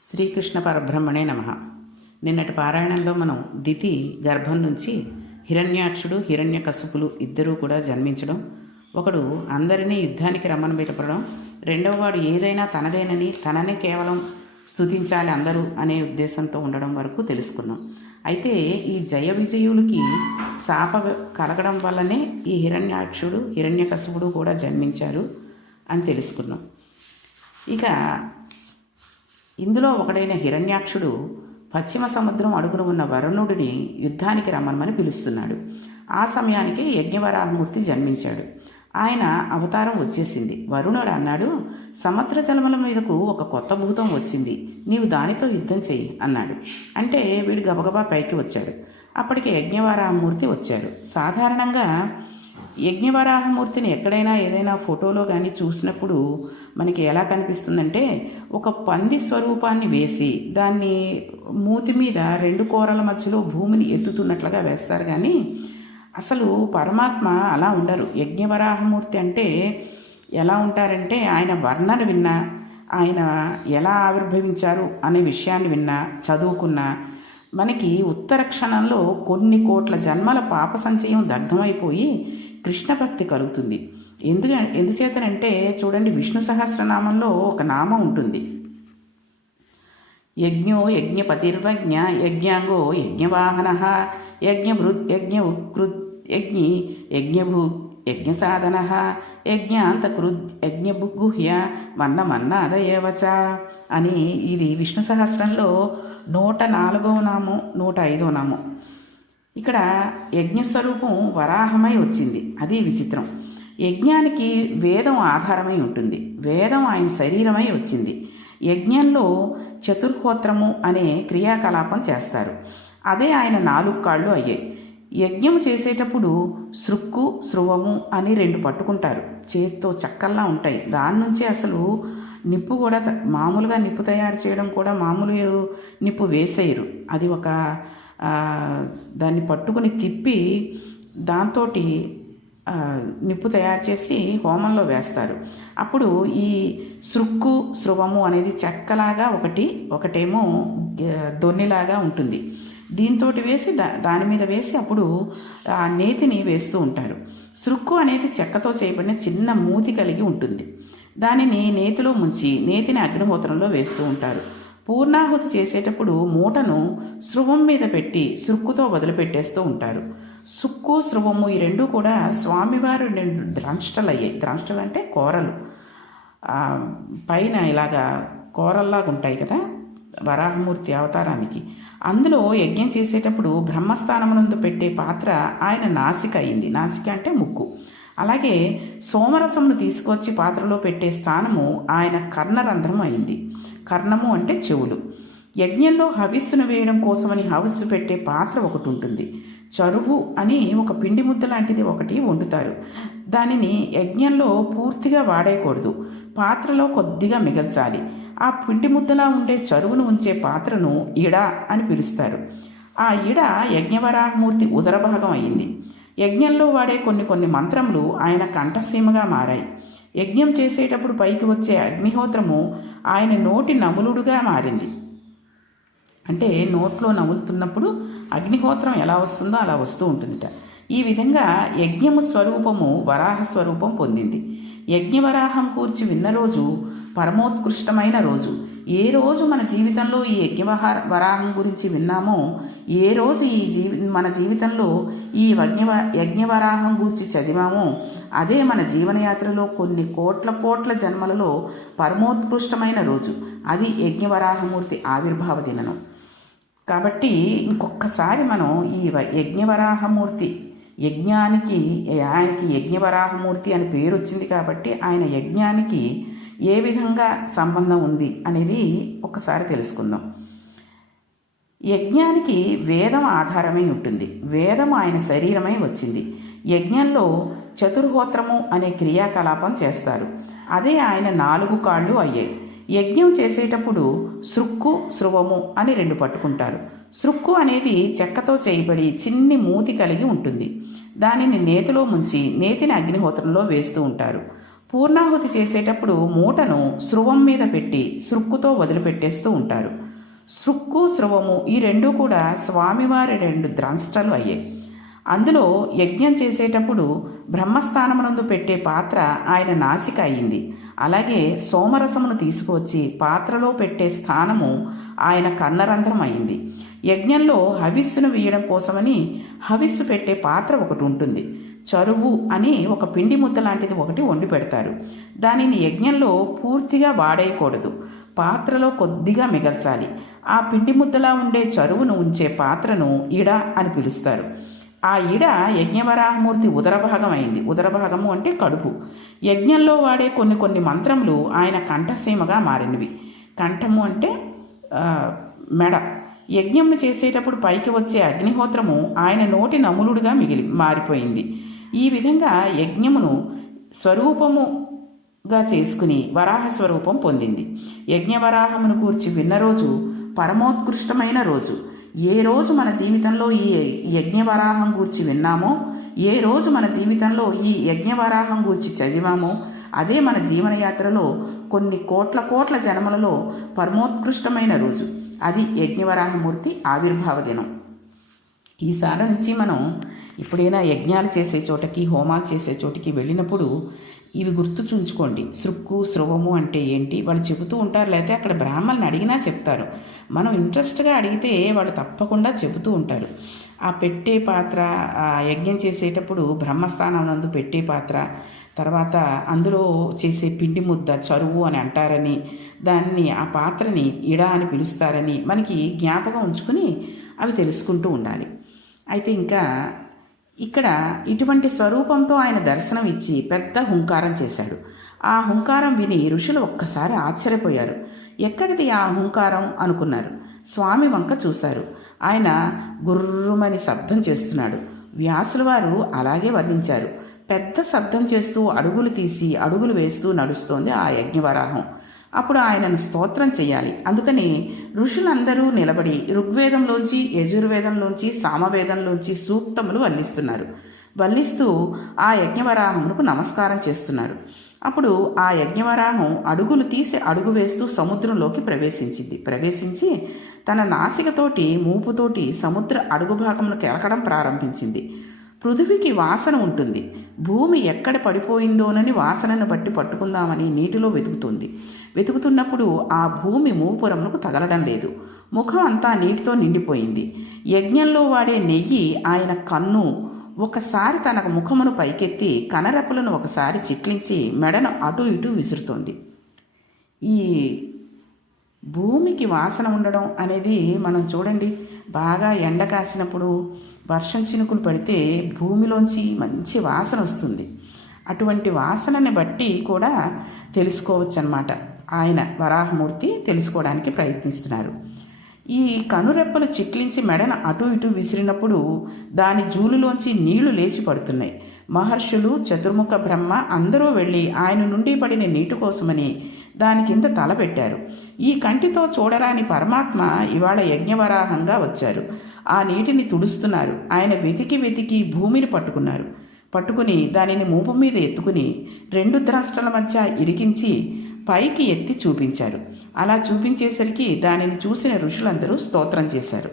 శ్రీకృష్ణ పరబ్రహ్మణే నమః. నిన్నటి పారాయణంలో మనం దితి గర్భం నుంచి హిరణ్యాక్షుడు హిరణ్యకశిపులు ఇద్దరూ కూడా జన్మించడం, ఒకడు అందరినీ యుద్ధానికి రమ్మని పెట్టపడడం, రెండవ వాడు ఏదైనా తనదేనని తననే కేవలం స్తుతించాలి అందరూ అనే ఉద్దేశంతో ఉండడం వరకు తెలుసుకున్నాం. అయితే ఈ జయ విజయులకి శాప కలగడం వల్లనే ఈ హిరణ్యాక్షుడు హిరణ్యకశిపుడు కూడా జన్మించారు అని తెలుసుకున్నాం. ఇక ఇందులో ఒకడైన హిరణ్యాక్షుడు పశ్చిమ సముద్రం అడుగున ఉన్న వరుణుడిని యుద్ధానికి రమ్మని పిలుస్తున్నాడు. ఆ సమయానికి యజ్ఞవరాహమూర్తి జన్మించాడు. ఆయన అవతారం వచ్చేసింది. వరుణుడు అన్నాడు, సముద్ర జలముల మీదకు ఒక కొత్త భూతం వచ్చింది, నీవు దానితో యుద్ధం చెయ్యి అన్నాడు. అంటే వీడు గబగబా పైకి వచ్చాడు. అప్పటికి యజ్ఞవరాహమూర్తి వచ్చాడు. సాధారణంగా యజ్ఞవరాహమూర్తిని ఎక్కడైనా ఏదైనా ఫోటోలో కానీ చూసినప్పుడు మనకి ఎలా కనిపిస్తుందంటే, ఒక పంది స్వరూపాన్ని వేసి దాన్ని మూతి మీద రెండు కోరల మధ్యలో భూమిని ఎత్తుతున్నట్లుగా వేస్తారు. కానీ అసలు పరమాత్మ అలా ఉండరు. యజ్ఞవరాహమూర్తి అంటే ఎలా ఉంటారంటే, ఆయన వర్ణన విన్నా, ఆయన ఎలా ఆవిర్భవించారు అనే విషయాన్ని విన్నా, చదువుకున్నా మనకి ఉత్తర క్షణంలో కొన్ని కోట్ల జన్మల పాప సంచయం దగ్ధమైపోయి కృష్ణ భక్తి కలుగుతుంది. ఎందుచేతనంటే చూడండి, విష్ణు సహస్రనామంలో ఒక నామం ఉంటుంది. యజ్ఞో యజ్ఞపతిర్వజ్ఞ యజ్ఞాంగో యజ్ఞవాహన యజ్ఞభృత్ యజ్ఞ ఉత్కృత్ యజ్ఞి యజ్ఞభూ యజ్ఞసాధన యజ్ఞాంతకృద్ యజ్ఞగుహ్య మన్నమన్నాదయేవచ అని ఇది విష్ణు సహస్రంలో 104వ నామం 105వ నామం. ఇక్కడ యజ్ఞస్వరూపం వరాహమై వచ్చింది. అది విచిత్రం. యజ్ఞానికి వేదం ఆధారమై ఉంటుంది. వేదం ఆయన శరీరమై వచ్చింది. యజ్ఞంలో చతుర్హోత్రము అనే క్రియాకలాపం చేస్తారు. అదే ఆయన 4 కాళ్ళు అయ్యాయి. యజ్ఞం చేసేటప్పుడు సృక్కు స్రువము అని 2 పట్టుకుంటారు. చేత్తో చక్కల్లా ఉంటాయి. దాని నుంచి అసలు నిప్పు కూడా, మామూలుగా నిప్పు తయారు చేయడం కూడా మామూలు నిప్పు వేసేయరు. అది ఒక దాన్ని పట్టుకుని తిప్పి దాంతో నిప్పు తయారు చేసి హోమంలో వేస్తారు. అప్పుడు ఈ సృక్కు స్రువము అనేది చెక్కలాగా ఒకటేమో దొన్నిలాగా ఉంటుంది. దీంతో వేసి దాని మీద వేసి అప్పుడు ఆ నేతిని వేస్తూ ఉంటారు. సృక్కు అనేది చెక్కతో చేయబడిన చిన్న మూతి కలిగి ఉంటుంది. దానిని నేతిలో ముంచి నేతిని అగ్నిహోత్రంలో వేస్తూ ఉంటారు. పూర్ణాహుతి చేసేటప్పుడు మూటను స్రువం మీద పెట్టి సృక్కుతో వదిలిపెట్టేస్తూ ఉంటారు. సుక్కు స్రువము ఈ 2 కూడా స్వామివారు 2 ద్రంష్టలు అయ్యాయి. ద్రంష్టలు అంటే కోరలు, పైన ఇలాగా కోరల్లాగా ఉంటాయి కదా వరాహమూర్తి అవతారానికి. అందులో యజ్ఞం చేసేటప్పుడు బ్రహ్మస్థానమునందు పెట్టే పాత్ర ఆయన నాసిక అయింది. నాసిక అంటే ముక్కు. అలాగే సోమరసమును తీసుకొచ్చి పాత్రలో పెట్టే స్థానము ఆయన కర్ణరంధ్రం అయింది. కర్ణము అంటే చెవులు. యజ్ఞంలో హవిస్సును వేయడం కోసమని హవిస్సు పెట్టే పాత్ర ఒకటి ఉంటుంది. చరువు అని ఒక పిండి ముద్ద లాంటిది ఒకటి వండుతారు. దానిని యజ్ఞంలో పూర్తిగా వాడేయకూడదు, పాత్రలో కొద్దిగా మిగల్చాలి. ఆ పిండి ముద్దలా ఉండే చరువును ఉంచే పాత్రను ఇడ అని పిలుస్తారు. ఆ ఇడ యజ్ఞవరాహమూర్తి ఉదర భాగం అయింది. యజ్ఞంలో వాడే కొన్ని మంత్రములు ఆయన కంఠసీమగా మారాయి. యజ్ఞం చేసేటప్పుడు పైకి వచ్చే అగ్నిహోత్రము ఆయన నోటి నములుడుగా మారింది. అంటే నోట్లో నములుతున్నప్పుడు అగ్నిహోత్రం ఎలా వస్తుందో అలా వస్తూ ఉంటుందిట. ఈ విధంగా యజ్ఞము స్వరూపము వరాహ స్వరూపం పొందింది. యజ్ఞవరాహం కూర్చి విన్న రోజు పరమోత్కృష్టమైన రోజు. ఏ రోజు మన జీవితంలో ఈ వరాహం గురించి విన్నామో, ఏ రోజు మన జీవితంలో ఈ యజ్ఞవరాహం గురించి చదివామో, అదే మన జీవనయాత్రలో కొన్ని కోట్ల జన్మలలో పరమోత్కృష్టమైన రోజు. అది యజ్ఞవరాహమూర్తి ఆవిర్భావ దినం. కాబట్టి ఇంకొకసారి మనం ఈ యజ్ఞవరాహమూర్తి ఆయనకి యజ్ఞవరాహమూర్తి అని పేరు వచ్చింది కాబట్టి ఆయన యజ్ఞానికి ఏ విధంగా సంబంధం ఉంది అనేది ఒకసారి తెలుసుకుందాం. యజ్ఞానికి వేదం ఆధారమై ఉంటుంది. వేదం ఆయన శరీరమై వచ్చింది. యజ్ఞంలో చతుర్హోత్రము అనే క్రియాకలాపం చేస్తారు. అదే ఆయన 4 కాళ్ళు అయ్యాయి. యజ్ఞం చేసేటప్పుడు సృక్కు స్రువము అని 2 పట్టుకుంటారు. సృక్కు అనేది చెక్కతో చేయబడి చిన్ని మూతి కలిగి ఉంటుంది. దానిని నేతిలో ముంచి నేతిని అగ్నిహోత్రంలో వేస్తూ ఉంటారు. పూర్ణాహుతి చేసేటప్పుడు మూటను స్రువం మీద పెట్టి సృక్కుతో వదిలిపెట్టేస్తూ ఉంటారు. సృక్కు స్రువము ఈ రెండూ కూడా స్వామివారి రెండు ద్రాంష్ట్రాలు అయ్యాయి. అందులో యజ్ఞం చేసేటప్పుడు బ్రహ్మస్థానమునందు పెట్టే పాత్ర ఆయన నాసిక అయింది. అలాగే సోమరసమును తీసుకువచ్చి పాత్రలో పెట్టే స్థానము ఆయన కన్నరంధ్రం అయింది. యజ్ఞంలో హవిస్సును వేయడం కోసమని హవిస్సు పెట్టే పాత్ర ఒకటి ఉంటుంది. చరువు అని ఒక పిండి ముద్ద లాంటిది ఒకటి వండి పెడతారు. దానిని యజ్ఞంలో పూర్తిగా వాడేయకూడదు, పాత్రలో కొద్దిగా మిగల్చాలి. ఆ పిండి ముద్దలా ఉండే చరువును ఉంచే పాత్రను ఇడ అని పిలుస్తారు. ఆ ఇడ యజ్ఞవరాహమూర్తి ఉదరభాగం అయింది. ఉదరభాగము అంటే కడుపు. యజ్ఞంలో వాడే కొన్ని మంత్రములు ఆయన కంఠసీమగా మారినవి. కంఠము అంటే మెడ. యజ్ఞము చేసేటప్పుడు పైకి వచ్చే అగ్నిహోత్రము ఆయన నోటి నములుడుగా మారిపోయింది. ఈ విధంగా యజ్ఞమును స్వరూపముగా చేసుకుని వరాహ స్వరూపం పొందింది. యజ్ఞవరాహమును గూర్చి విన్న రోజు పరమోత్కృష్టమైన రోజు. ఏ రోజు మన జీవితంలో ఈ యజ్ఞవరాహం గూర్చి విన్నామో, ఏ రోజు మన జీవితంలో ఈ యజ్ఞవరాహం గూర్చి చదివామో, అదే మన జీవనయాత్రలో కొన్ని కోట్ల జన్మలలో పరమోత్కృష్టమైన రోజు. అది యజ్ఞవరాహమూర్తి ఆవిర్భావ దినం. ఈసారి నుంచి మనం ఎప్పుడైనా యజ్ఞాలు చేసే చోటకి, హోమాలు చేసే చోటికి వెళ్ళినప్పుడు ఇవి గుర్తుంచుకోండి. సృక్కు స్రువము అంటే ఏంటి వాళ్ళు చెబుతూ ఉంటారు, లేకపోతే అక్కడ బ్రాహ్మణుని అడిగినా చెప్తారు. మనం ఇంట్రెస్ట్గా అడిగితే వాళ్ళు తప్పకుండా చెబుతూ ఉంటారు. ఆ పెట్టే పాత్ర, ఆ యజ్ఞం చేసేటప్పుడు బ్రహ్మస్థానం నందు పెట్టే పాత్ర, తర్వాత అందులో చేసే పిండి ముద్ద చరువు అని అంటారని, దాన్ని ఆ పాత్రని ఇడ అని పిలుస్తారని మనకి జ్ఞాపకం ఉంచుకుని అవి తెలుసుకుంటూ ఉండాలి. అయితే ఇంకా ఇక్కడ ఇటువంటి స్వరూపంతో ఆయన దర్శనం ఇచ్చి పెద్ద హుంకారం చేశాడు. ఆ హుంకారం విని ఋషులు ఒక్కసారి ఆశ్చర్యపోయారు. ఎక్కడిది ఆ హుంకారం అనుకున్నారు. స్వామి వంక చూశారు. ఆయన గుర్రుమని శబ్దం చేస్తున్నాడు. వ్యాసుల వారు అలాగే వర్ణించారు. పెద్ద శబ్దం చేస్తూ అడుగులు తీసి అడుగులు వేస్తూ నడుస్తోంది ఆ యజ్ఞవరాహం. అప్పుడు ఆయనను స్తోత్రం చేయాలి. అందుకని ఋషులందరూ నిలబడి ఋగ్వేదంలోంచి, యజుర్వేదంలోంచి, సామవేదంలోంచి సూక్తములు వల్లిస్తూ ఆ యజ్ఞవరాహమునకు నమస్కారం చేస్తున్నారు. అప్పుడు ఆ యజ్ఞవరాహం అడుగులు తీసి అడుగు వేస్తూ సముద్రంలోకి ప్రవేశించి తన నాసికతోటి మూపుతోటి సముద్ర అడుగు భాగమును కెలకడం ప్రారంభించింది. పృథివికి వాసన ఉంటుంది. భూమి ఎక్కడ పడిపోయిందోనని వాసనను బట్టి పట్టుకుందామని నీటిలో వెతుకుతున్నప్పుడు ఆ భూమి మూపురములకు తగలడం లేదు. ముఖం అంతా నీటితో నిండిపోయింది. యజ్ఞంలో వాడే నెయ్యి ఆయన కన్ను ఒకసారి తన ముఖమును పైకెత్తి కనరెప్పలను ఒకసారి చిట్లించి మెడను అటు ఇటు విసురుతోంది. ఈ భూమికి వాసన ఉండడం అనేది మనం చూడండి, బాగా ఎండ కాసినప్పుడు వర్షం చినుకులు పడితే భూమిలోంచి మంచి వాసన వస్తుంది. అటువంటి వాసనని బట్టి కూడా తెలుసుకోవచ్చు అన్నమాట. ఆయన వరాహమూర్తి తెలుసుకోవడానికి ప్రయత్నిస్తున్నారు. ఈ కనురెప్పలు చిట్లించి మెడను అటు ఇటు విసిరినప్పుడు దాని జూలులోంచి నీళ్లు లేచి పడుతున్నాయి. మహర్షులు, చతుర్ముఖ బ్రహ్మ అందరూ వెళ్ళి ఆయన నుండి పడిన నీటి కోసమని దాని కింద తలపెట్టారు. ఈ కంటితో చూడరాని పరమాత్మ ఇవాళ యజ్ఞవరాహంగా వచ్చారు. ఆ నీటిని తుడుస్తున్నారు. ఆయన వెతికి భూమిని పట్టుకుని దానిని మూపు మీద ఎత్తుకుని రెండు ద్రాష్ట్రాల మధ్య ఇరికించి పైకి ఎత్తి చూపించారు. అలా చూపించేసరికి దానిని చూసిన ఋషులందరూ స్తోత్రం చేశారు.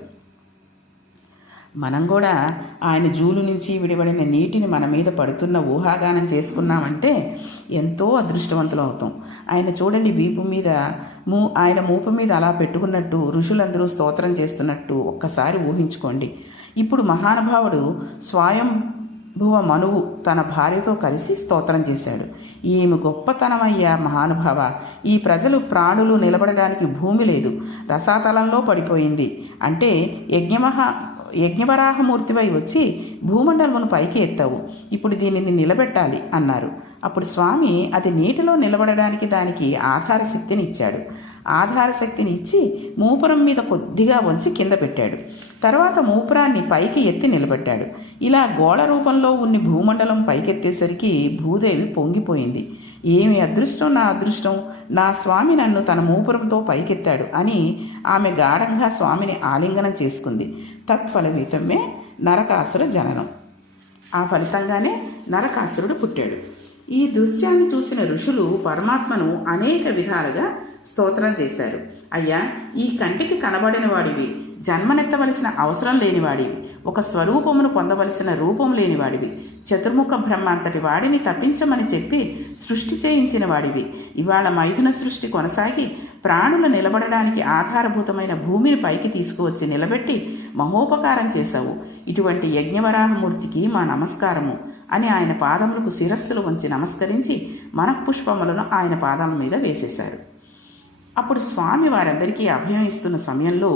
మనం కూడా ఆయన జూలు నుంచి విడిపడిన నీటిని మన మీద పడుతున్న ఊహాగానం చేసుకున్నామంటే ఎంతో అదృష్టవంతులు అవుతాం. ఆయన చూడండి వీపు మీద ఆయన మూపు మీద అలా పెట్టుకున్నట్టు ఋషులందరూ స్తోత్రం చేస్తున్నట్టు ఒక్కసారి ఊహించుకోండి. ఇప్పుడు మహానుభావుడు స్వయంభువ మనువు తన భార్యతో కలిసి స్తోత్రం చేశాడు. ఏమి గొప్పతనమయ్యా మహానుభావ! ఈ ప్రజలు ప్రాణులు నిలబడడానికి భూమి లేదు, రసాతలంలో పడిపోయింది. అంటే యజ్ఞవరాహమూర్తివై వచ్చి భూమండలమును పైకి ఎత్తావు. ఇప్పుడు దీనిని నిలబెట్టాలి అన్నారు. అప్పుడు స్వామి అది నీటిలో నిలబడడానికి దానికి ఆధారశక్తిని ఇచ్చాడు. ఆధారశక్తిని ఇచ్చి మూపురం మీద కొద్దిగా వంచి కింద పెట్టాడు. తర్వాత మూపురాన్ని పైకి ఎత్తి నిలబెట్టాడు. ఇలా గోళ రూపంలో ఉన్న భూమండలం పైకెత్తేసరికి భూదేవి పొంగిపోయింది. ఏమి అదృష్టం, నా అదృష్టం! నా స్వామి నన్ను తన మూపురంతో పైకెత్తాడు అని ఆమె గాఢంగా స్వామిని ఆలింగనం చేసుకుంది. తత్ఫలితమే నరకాసుర జననం. ఆ ఫలితంగానే నరకాసురుడు పుట్టాడు. ఈ దృశ్యాన్ని చూసిన ఋషులు పరమాత్మను అనేక విధాలుగా స్తోత్రం చేశారు. అయ్యా, ఈ కంటికి కనబడిన వాడివి, జన్మనెత్తవలసిన అవసరం లేనివాడివి, ఒక స్వరూపమును పొందవలసిన రూపం లేనివాడివి, చతుర్ముఖ బ్రహ్మ అంతటి వాడిని తప్పించమని చెప్పి సృష్టి చేయించిన వాడివి. ఇవాళ మైథున సృష్టి కొనసాగి ప్రాణులు నిలబడడానికి ఆధారభూతమైన భూమిని పైకి తీసుకువచ్చి నిలబెట్టి మహోపకారం చేశావు. ఇటువంటి యజ్ఞవరాహమూర్తికి మా నమస్కారము అని ఆయన పాదములకు శిరస్సులు వంచి నమస్కరించి మనఃపుష్పములను ఆయన పాదం మీద వేసేశారు. అప్పుడు స్వామి వారందరికీ అభయం ఇస్తున్న సమయంలో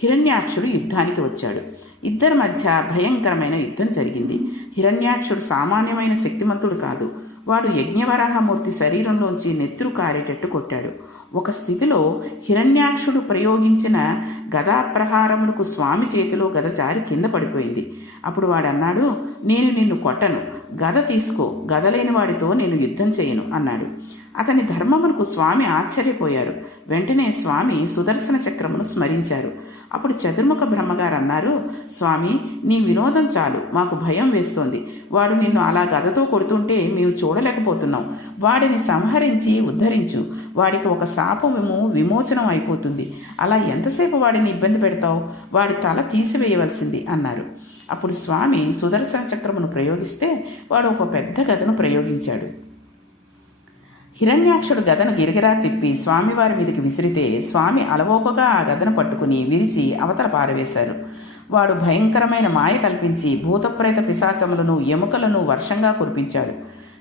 హిరణ్యాక్షుడు యుద్ధానికి వచ్చాడు. ఇద్దరి మధ్య భయంకరమైన యుద్ధం జరిగింది. హిరణ్యాక్షుడు సామాన్యమైన శక్తిమంతుడు కాదు. వాడు యజ్ఞవరాహమూర్తి శరీరంలోంచి నెత్తురు కారేటట్టు కొట్టాడు. ఒక స్థితిలో హిరణ్యాక్షుడు ప్రయోగించిన గదా ప్రహారములకు స్వామి చేతిలో గద జారి కింద పడిపోయింది. అప్పుడు వాడన్నాడు, నేను నిన్ను కొట్టను, గద తీసుకో, గద లేని వాడితో నేను యుద్ధం చేయను అన్నాడు. అతని ధర్మమునకు స్వామి ఆశ్చర్యపోయారు. వెంటనే స్వామి సుదర్శన చక్రమును స్మరించారు. అప్పుడు చతుర్ముఖ బ్రహ్మగారు అన్నారు, స్వామి, నీ వినోదం చాలు, మాకు భయం వేస్తోంది. వాడు నిన్ను అలా గదతో కొడుతుంటే మేము చూడలేకపోతున్నాం. వాడిని సంహరించి ఉద్ధరించు. వాడికి ఒక శాపము విమోచనం అయిపోతుంది. అలా ఎంతసేపు వాడిని ఇబ్బంది పెడతావు? వాడి తల తీసివేయవలసింది అన్నారు. అప్పుడు స్వామి సుదర్శన చక్రమును ప్రయోగిస్తే వాడు ఒక పెద్ద గదను ప్రయోగించాడు. హిరణ్యాక్షుడు గదను గిరిగిరా తిప్పి స్వామివారి మీదకి విసిరితే స్వామి అలవోకగా ఆ గదను పట్టుకుని విరిచి అవతల పారవేశారు. వాడు భయంకరమైన మాయ కల్పించి భూతప్రేత పిశాచములను ఎముకలను వర్షంగా కురిపించాడు.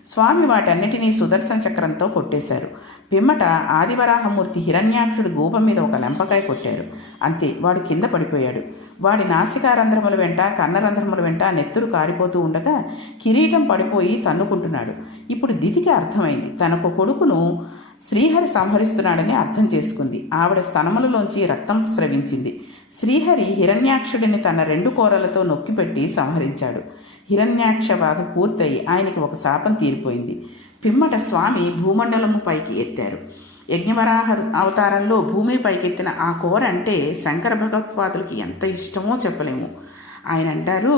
స్వామి వాటన్నిటినీ సుదర్శన చక్రంతో కొట్టేశారు. పిమ్మట ఆదివరాహమూర్తి హిరణ్యాక్షుడి గూపం మీద ఒక లెంపకాయ కొట్టారు. అంతే, వాడు కింద పడిపోయాడు. వాడి నాసికారంధ్రముల వెంట కన్నరంధ్రముల వెంట నెత్తురు కారిపోతూ ఉండగా కిరీటం పడిపోయి తన్నుకుంటున్నాడు. ఇప్పుడు దితికి అర్థమైంది, తనకు కొడుకును శ్రీహరి సంహరిస్తున్నాడని అర్థం చేసుకుంది. ఆవిడ స్తనములలోంచి రక్తం స్రవించింది. శ్రీహరి హిరణ్యాక్షుడిని తన 2 కోరలతో నొక్కిపెట్టి సంహరించాడు. హిరణ్యాక్ష బాధ పూర్తయి ఆయనకి ఒక శాపం తీరిపోయింది. పిమ్మట స్వామి భూమండలము పైకి ఎత్తారు. యజ్ఞవరాహ అవతారంలో భూమిని పైకెత్తిన ఆ కోర అంటే శంకర భగవత్పాదులకి ఎంత ఇష్టమో చెప్పలేము. ఆయన అంటారు,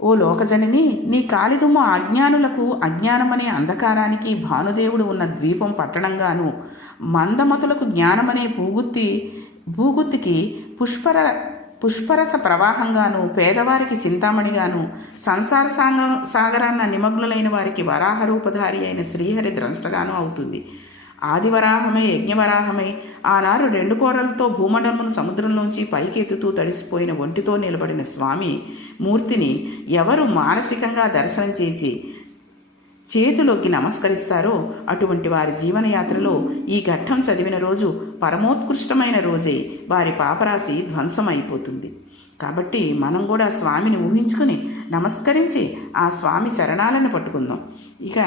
ఓ లోకజనని, నీ కాలిదుమ్ము అజ్ఞానులకు అజ్ఞానమనే అంధకారానికి భానుదేవుడు ఉన్న ద్వీపం పట్టణంగాను, మందమతులకు జ్ఞానమనే భూగుత్తికి పుష్పరస ప్రవాహంగాను, పేదవారికి చింతామణిగాను, సంసార సాగరాన్న నిమగ్నులైన వారికి వరాహరూపధారి అయిన శ్రీహరి ద్రంష్టగాను అవుతుంది. ఆదివరాహమై యజ్ఞవరాహమై ఆనాడు 2 కోరలతో భూమండలమును సముద్రంలోంచి పైకెత్తుతూ తడిసిపోయిన ఒంటితో నిలబడిన స్వామి మూర్తిని ఎవరు మానసికంగా దర్శనం చేసి చేతులోకి నమస్కరిస్తారో అటువంటి వారి జీవనయాత్రలో ఈ ఘట్టం చదివిన రోజు పరమోత్కృష్టమైన రోజే. వారి పాపరాశి ధ్వంసం అయిపోతుంది. కాబట్టి మనం కూడా స్వామిని ఊహించుకుని నమస్కరించి ఆ స్వామి చరణాలను పట్టుకుందాం. ఇక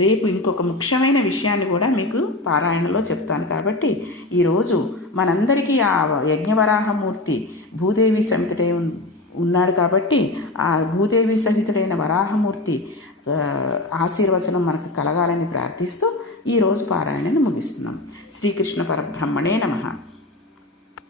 రేపు ఇంకొక ముఖ్యమైన విషయాన్ని కూడా మీకు పారాయణలో చెప్తాను. కాబట్టి ఈరోజు మనందరికీ ఆ యజ్ఞవరాహమూర్తి భూదేవి సహితుడై ఉన్నాడు. కాబట్టి ఆ భూదేవి సహితుడైన వరాహమూర్తి ఆశీర్వచనం మనకు కలగాలని ప్రార్థిస్తూ ఈరోజు పారాయణను ముగిస్తున్నాం. శ్రీకృష్ణ పరబ్రహ్మణే నమః.